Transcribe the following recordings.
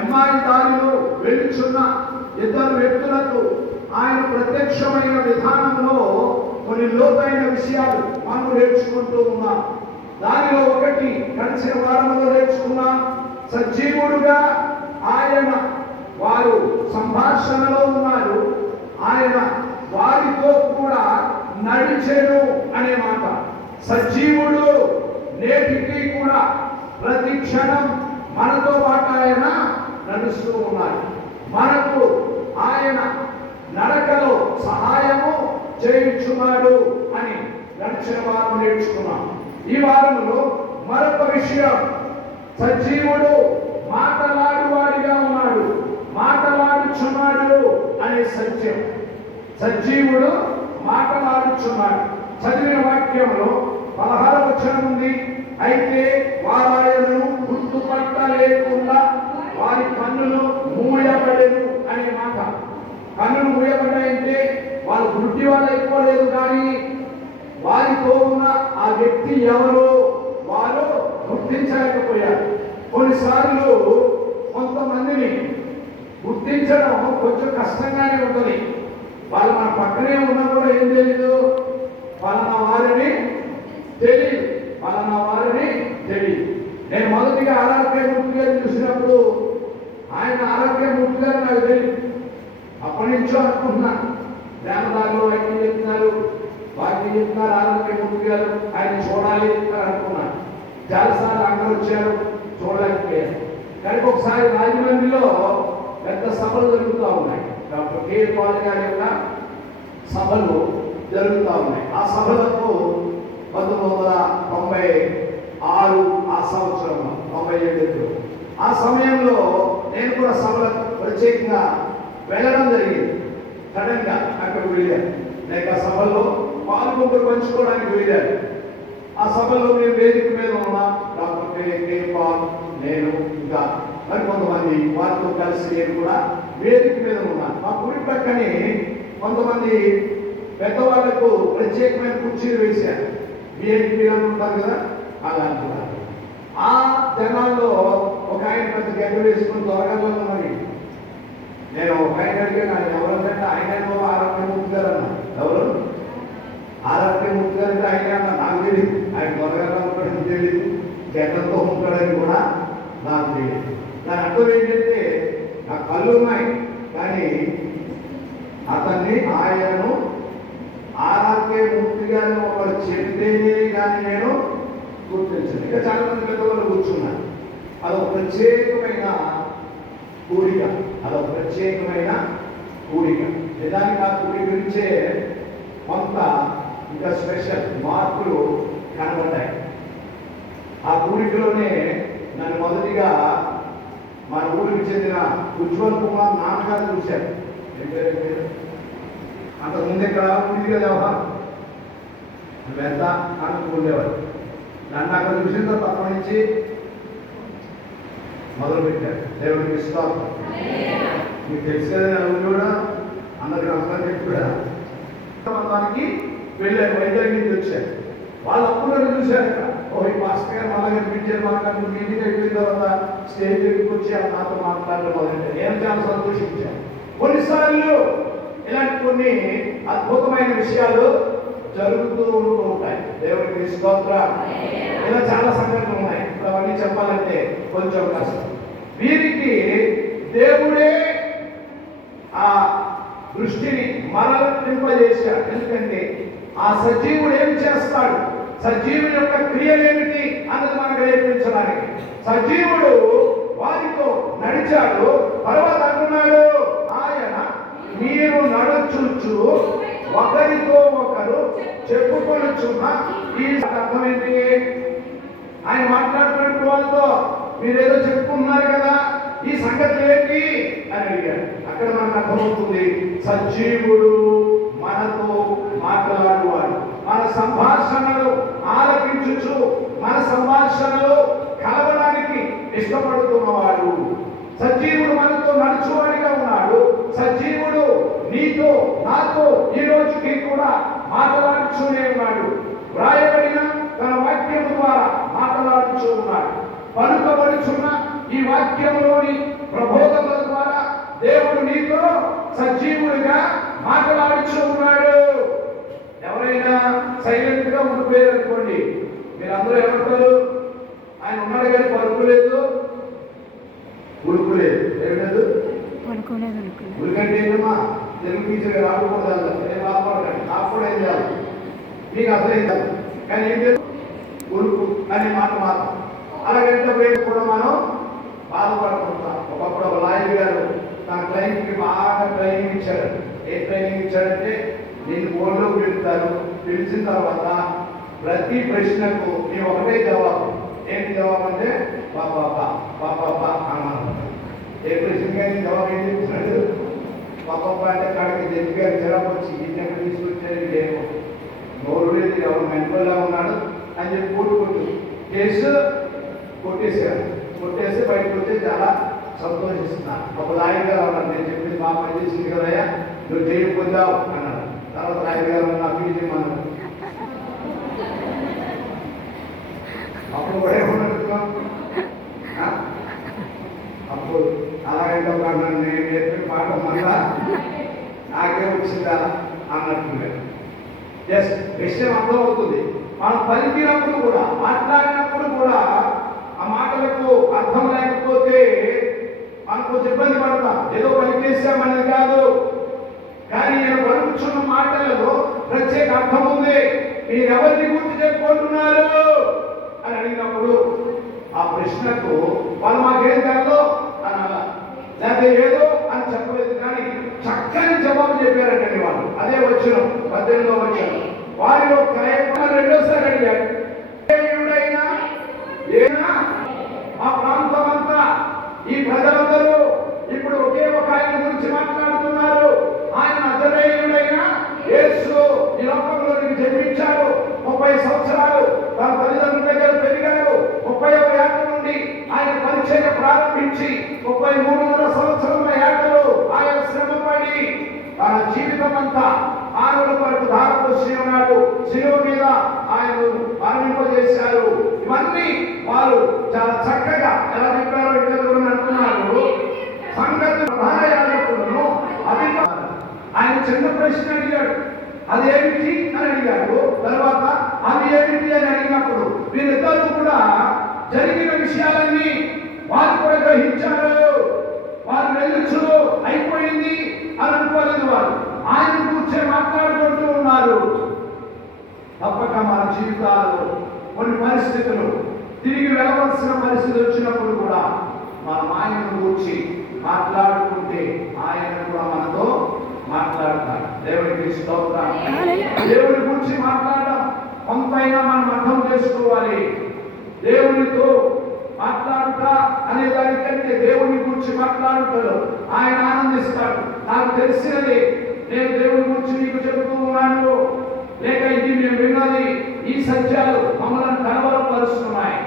ఎమ్మాయి దారిలో వెళ్తున్న ఇద్దరు వ్యక్తులకు ఆయన ప్రత్యక్షమైన విధానంలో కొన్ని లోతైన విషయాలు మనం నేర్చుకుంటూ ఉన్నాం. దానిలో ఒకటి గడిచిన వారంలో నేర్చుకున్నాం. సజీవుడుగా ఆయన వారు సంభాషణలో ఉన్నారు, ఆయన వారితో కూడా నడిచెను అనే మాట. సజీవుడు నేటికి కూడా ప్రతి క్షణం మనతో పాటు ఆయన నడుస్తూ ఉన్నాడు. మనకు ఆయన నడకలో సహాయము చేయించున్నాడు అని గడిచిన వారం నేర్చుకున్నాం. ఈ వారంలో మరొక విషయం, సజీవుడు మాటలాడువాడిగా ఉన్నాడు, మాటలాడుచున్నాడు అనే సత్యం. సజీవుడు మాటలాడుచున్నాడు. చదివిన వాక్యంలో 16వ వచనం ఉంది. అయితే వారాయను గుర్తుపట్టలేకుండా వారి కన్నులు మూయబడెను అనే మాట. కన్నులు మూయబడ్డాయంటే వాళ్ళు గుడ్డి వాళ్ళు అయిపోలేదు, కానీ వారితో ఉన్న ఆ వ్యక్తి ఎవరో వారు గుర్తించలేకపోయారు. కొన్నిసార్లు కొంతమందిని గుర్తించడం కొంచెం కష్టంగానే ఉంటుంది. వాళ్ళు మన పక్కనే ఉన్నా కూడా ఏం తెలియదు, పలానా వారిని తెలియదు, పలానా వారిని తెలియదు. నేను మొదటిగా ఆరోగ్య మూర్తి గారిని చూసినప్పుడు ఆయన ఆరోగ్య మూర్తి గారు నాకు తెలియదు. అప్పటి నుంచో అనుకుంటున్నా, దేవదారులు వాక్యం చెప్తున్నారు, ఆరోగ్య మూర్తి గారు ఆయన చూడాలి అని అనుకున్నాను. చాలాసార్లు అందరూ వచ్చారు, చూడలేకపోయారు. కానీ ఒకసారి రాజమండ్రిలో పెద్ద సభలు జరుగుతూ ఉన్నాయి. డాక్టర్ కే పాల్ గారి యొక్క సభలు జరుగుతూ ఉన్నాయి. ఆ సభలకు 1996 ఆ సంవత్సరంలో 97 ఆ సమయంలో నేను కూడా సభలకు ప్రత్యేకంగా వెళ్ళడం జరిగింది. సడన్ గా అక్కడికి వెళ్ళాను. లేక సభల్లో పాల్గొంటూ పంచుకోవడానికి వెళ్ళాను. ఆ సభలో మేము వేదిక మీద ఉన్నా, డాక్టర్ కే పాల్, నేను, ఇంకా మరి కొంతమంది వారితో కలిసి నేను కూడా వేదిక మీద ఉన్నాను. మా కుడి పక్కనే కొంతమంది పెద్దవాళ్లకు ప్రత్యేకమైన కుర్చీలు వేశారు. విఐపీ ఉంటారు కదా, అలాంటి వారు. ఆ జనాల్లో ఒక ఆయన పెద్ద గడ్డ వేసుకుని త్వరగా ఉన్నది. నేను ఒక ఆయన అడిగాను, ఆయన ఎవరంటే ఆయన ఆరోగ్య మూర్తి గారు అన్నా. ఎవరు? ఆరోగ్య మూర్తి గారు అంటే ఆయన అన్నా. నాకు తెలియదు. ఆయన త్వరగా ఉంటాడని తెలియదు, గడ్డతో ఉంటాడని కూడా నాకు తెలియదు. దాని అర్థం ఏంటంటే నా కళ్ళు ఉన్నాయి, కానీ అతన్ని ఆయనను ఆరోగ్య మూర్తి గారిని ఒకరు చెబితేనే కానీ నేను గుర్తించాను. ఇంకా చాలా మంది పెద్దవాళ్ళు కూర్చున్నారు. అదొక ప్రత్యేకమైన కూడిక, అదొక ప్రత్యేకమైన కూడిక. నిజానికి ఆ కూడిక గురించే కొంత ఇంకా స్పెషల్ మార్పులు కనబడ్డాయి. ఆ కూడికలోనే నన్ను మొదటిగా మన ఊరికి చెందిన ఉజ్వల్ కుమార్ నాన్నగారు చూశారు. అంతకుముందు ఇక్కడ ఉంది కదా నువ్వెంత అనుకుండేవాడు. నన్ను అక్కడ చూసిన తర్వాత అప్పటి నుంచి మొదలుపెట్టారు. దేవుడికి స్తోత్రం. మీకు తెలుసు కదా, నేను కూడా అందరికి నమస్కారం చెప్పి కూడా మొత్తానికి వెళ్ళారు. వైద్యుల నుంచి వచ్చారు. వాళ్ళు అప్పుడు నన్ను చూశారు. ఓ ఈ మాస్టర్ గారు మళ్ళీ కనిపించారు. మనకు మీటింగ్ అయిపోయిన తర్వాత స్టేజ్ దగ్గరికి వచ్చి నాతో మాట్లాడడం మొదలెట్టారు. నేను చాలా సంతోషించాను. కొన్నిసార్లు ఇలాంటి కొన్ని అద్భుతమైన విషయాలు జరుగుతూ ఉంటాయి. దేవుడికి స్తోత్రం. ఇలా చాలా సంఘటనలు ఉన్నాయి. ఇప్పుడు అవన్నీ చెప్పాలంటే కొంచెం కష్టం. వీరికి దేవుడే ఆ దృష్టిని మరలింపజేశాడు. ఎందుకంటే ఆ సజీవుడు ఏం చేస్తాడు, సజీవుడి యొక్క క్రియలేమిటి అన్నది మనకు నేర్పించడానికి. సజీవుడు వారితో నడిచాడు. తర్వాత అంటున్నాడు, ఆయన మీరు నడుచుచు ఒకరితో ఒకరు చెప్పుకొనుచున్న ఈ అర్థమైంది. ఆయన మాట్లాడుతున్నట్టు వాళ్ళతో మీరేదో చెప్పుకున్నారు కదా, ఈ సంగతి ఏంటి అని అడిగారు. అక్కడ మనకు అర్థమవుతుంది, సజీవుడు మనతో మాట్లాడువాడు, మన సంభాషణలు ఆలకించుచు మన సంభాషణలో కలవడానికి ఇష్టపడుతున్నవాడు. సజీవుడు మనతో నడుచువాడిగా ఉన్నాడు. సజీవుడు నీతో నాతో ఈ రోజుకి కూడా మాట్లాడుతూనే ఉన్నాడు. వ్రాయబడిన తన వాక్యం ద్వారా మాట్లాడుతూ ఉన్నాడు. పలుకబడుచున్న ఈ వాక్యంలోని ప్రబోధనల ద్వారా దేవుడు నీతో సజీవుడిగా మాట్లాడుచూ ఉన్నాడు. ఎవరైనా సైలెంట్ గా ఉండిపోయారు అనుకోండి, మీరందరూ ఏమంటారు? ఆయన ఉన్నాడు కానీ పలుకులేదు, ఉడుకులేదు. ఏమిటదు? ఉడికంటే ఏంటమ్మా? తెలుగు టీచర్ రాకూడదు, ఏం బాధపడకండి. నాకు కూడా ఏం చేయాలి, మీకు అసలు ఏం కాదు. కానీ ఏం లేదు, ఉడుకు అనే మాట మాత్రం. అలాగంటే కూడా మనం బాధపడుకుంటాం. ఒకప్పుడు ఒక లాయర్ గారు తన క్లయింట్ కి బాగా ట్రైనింగ్ ఇచ్చాడు. ఏ ట్రైనింగ్ ఇచ్చాడంటే, నేను బోర్డులో పిలుస్తారు, పిలిచిన తర్వాత ప్రతి ప్రశ్నకు నీ ఒకటే జవాబు. ఏంటి జవాబు అంటే పాపా అన్నాను. ఏ ప్రశ్న కానీ జవాబు ఏం చెప్తున్నాడు? పాప అంటే కాడికి జడ్జి గారు జవాబు వచ్చి ఇంటి తీసుకొచ్చారు, ఏమో నోరు లేదు, ఎవరు మెంటల్గా ఉన్నాడు అని చెప్పి కూడుకుంటు కేసు కొట్టేశారు. కొట్టేస్తే బయటకు వచ్చి చాలా సంతోషిస్తున్నాను. ఒక లాయర్ గారు అన్నారు, నేను చెప్పింది మా పని చేసింది కదయ్యా, నువ్వు జైలు పొందావు అన్నారు. తర్వాత లాయర్ గారు నా ఫీజు ఇమ్మన్నారు. అప్పుడు కూడా ఏమన్నట్టున్నాం, అప్పుడు అలాగంటే నేను నేర్పిన పాట మళ్ళా నాకే వచ్చిందా అన్నట్టు. జస్ట్ విషయం అర్థం అవుతుంది. మనం పలికినప్పుడు కూడా, మాట్లాడినప్పుడు కూడా ఆ మాటలకు అర్థం లేకపోతే మనం కొంచెం ఇబ్బంది పడతాం. ఏదో పలికేసామనేది కాదు, కానీ నేను పలుకుచున్న మాటలలో ప్రత్యేక అర్థం ఉంది. మీరెవరిని గుర్తు చెప్పుకుంటున్నారు అని అడిగినప్పుడు ఆ ప్రశ్నకు వాళ్ళు మాకేం కాదు అనాలా, లేకపోతే ఏదో అని చెప్పలేదు, కానీ చక్కని జవాబు చెప్పారంటే వాళ్ళు. అదే వచ్చిన 18వ వచనం. వారిలో రెండోసారి అడిగాడు, ఏనా ఆ ప్రాంతం అంతా, ఈ ప్రజలందరూ ఇప్పుడు ఒకే ఒక ఆయన గురించి మాట్లాడుతున్నారు. ఆయన నజరేయుడైన యేసు ఈ లోకంలోనికి జన్మించాడు. 30 సంవత్సరాలు తన తల్లిదండ్రుల దగ్గర పెరిగాడు. 30వ ఏట నుండి ఆయన పరిచయం ప్రారంభించి 33వ సంవత్సరముల ఏటలో ఆయన శ్రమపడి తన జీవితం అంతా మానవుల కొరకు దారపోసి ఉన్నాడు. శిలువ మీద ఆయన మరణింపజేశారు. ఇవన్నీ వాళ్ళు చాలా చక్కగా ఎలా చెప్పారో ఇక్కడ అంటున్నారు. సంగతి ప్రధాన యాజకులను అధికారులు ఆయన చిన్న ప్రశ్న అడిగాడు, అదేమిటి అని అడిగాడు. తర్వాత అది ఏమిటి అని అడిగినప్పుడు వీరిద్దరూ కూడా జరిగిన విషయాలన్నీ వారు కూడా గ్రహించారు. వారు వెళ్ళొచ్చు అయిపోయింది అని అనుకోలేదు. వారు ఆయన కూర్చొని మాట్లాడుకుంటూ ఉన్నారు. తప్పక మన జీవితాల్లో కొన్ని పరిస్థితులు తిరిగి వెళ్ళవలసిన పరిస్థితి వచ్చినప్పుడు కూడా మనం ఆయనను కూర్చి మాట్లాడుకుంటే ఆయన కూడా మనతో మాట్లాడతాడు. దేవుడికి స్తోత్రం. దేవుడి గురించి మాట్లాడడం కొంతైనా మనం అర్థం చేసుకోవాలి. దేవునితో మాట్లాడుతా అనే దానికంటే దేవుని గురించి మాట్లాడుతాడు, ఆయన ఆనందిస్తాడు. నాకు తెలిసినది నేను దేవుని గురించి నీకు చెబుతూ ఉన్నాను, లేక ఇది మేము విన్నది, ఈ సత్యాలు మమ్మల్ని కలవరపరుస్తున్నాయి.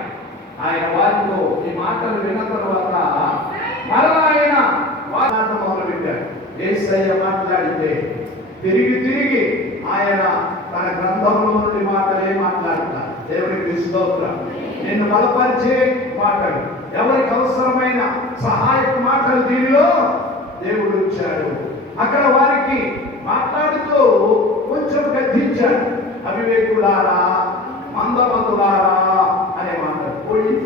ఆయన వారితో ఈ మాటలు విన్న తర్వాత మరలా ఆయన మాట్లాడటం మొదలుపెట్టాడు. యేసయ్య మాట్లాడితే తిరిగి ఆయన తన గ్రంథంలో నుండి మాటలే మాట్లాడతారు. దేవునికి స్తోత్రం. నిన్ను బలపరిచే మాటలు, ఎవరికి అవసరమైన సహాయక మాటలు దీనిలో దేవుడు ఉంచాడు. అక్కడ వారికి మాట్లాడుతూ కొంచెం గద్దించాడు. అవివేకులారా, మందమతులారా అనే మాటలు,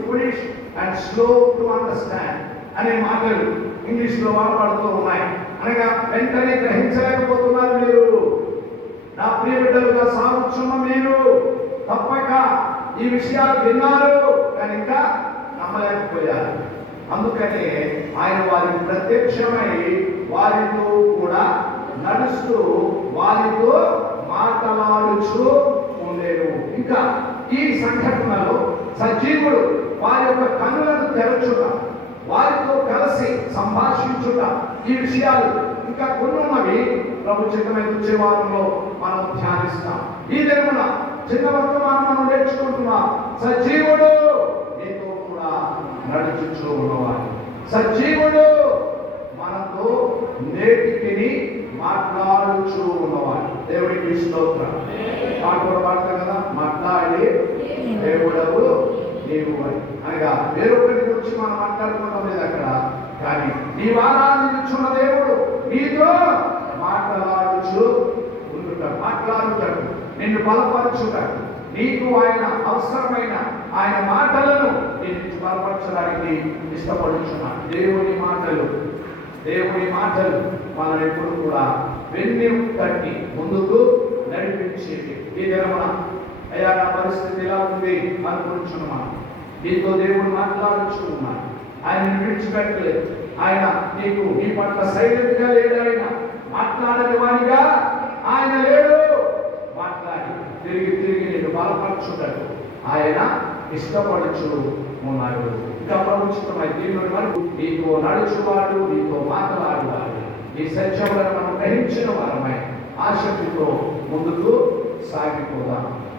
foolish and slow to understand అనే మాటలు ఇంగ్లీష్ లో వాడబడుతూ ఉన్నాయి. అనగా వెంటనే గ్రహించలేకపోతున్నారు మీరు. నా ప్రియ బిడ్డలుగా సాగుచున్న మీరు తప్పక ఈ విషయాలు విన్నారు, కానీ ఇంకా నమ్మలేకపోయారు. అందుకనే ఆయన వారికి ప్రత్యక్షమై వారితో కూడా నడుస్తూ వారితో మాట్లాడుచూ ఉండేను. ఇంకా ఈ సంఘటనలో సజీవుడు వారి యొక్క కన్నులను తెరచుట, వారితో కలిసి సంభాషించుట, ఈ విషయాలు ఇంకా కొన్ని ఉన్నవి ప్రభు చిత్తమైన వచ్చే వారంలో మనం ధ్యానిస్తాం. ఈ దినమున చిన్న వర్తమానం మనం నేర్చుకుంటున్నాం. సజీవుడు నీతో కూడా నడుచుచూ ఉన్నవాడు, సజీవుడు మనతో నేటికి మాట్లాడుచూ ఉన్నవాడు. దేవుడికి స్తోత్రం. పాట కూడా పాడతాం కదా, మాట్లాడి దేవుడవు నీవు అనగా వేరొకటి గురించి మనం మాట్లాడుకోవడం లేదు అక్కడ. కానీ నీ వారాన్నిచ్చున్న దేవుడు నీతో మాట్లాడుచు ఉండుట, మాట్లాడుతాడు, నిన్ను బలపరచుతాడు. నీకు ఆయన అవసరమైన ఆయన మాటలను నేను బలపరచడానికి ఇష్టపడుచున్నాను. దేవుని మాటలు మనల్ని ఎప్పుడు కూడా వెన్ను తట్టి ముందుకు నడిపించేది. ఈ దినమున అయ్యా నా పరిస్థితి ఎలా ఉంది అనుకుంటున్నాను. నీతో దేవుడు మాట్లాడుచున్నాడు. ఆయన విడిచిపెట్టలేదు. ఆయన నీకు నీ పట్ల సైలెంట్ గా లేడు. ఆయన మాట్లాడని వాడిగా ఆయన లేడు. మాట్లాడి తిరిగి నేను బలపరచుతాడు. ఆయన ఇష్టపడుచు ఉన్నాడు. ఇంకా ప్రముఖమై దేవుని వరకు నీతో నడుచువాడు, నీతో మాట్లాడువాడు, ఈ సత్యములను మనం గ్రహించిన వారమై ఆసక్తితో ముందుకు సాగిపోదాం.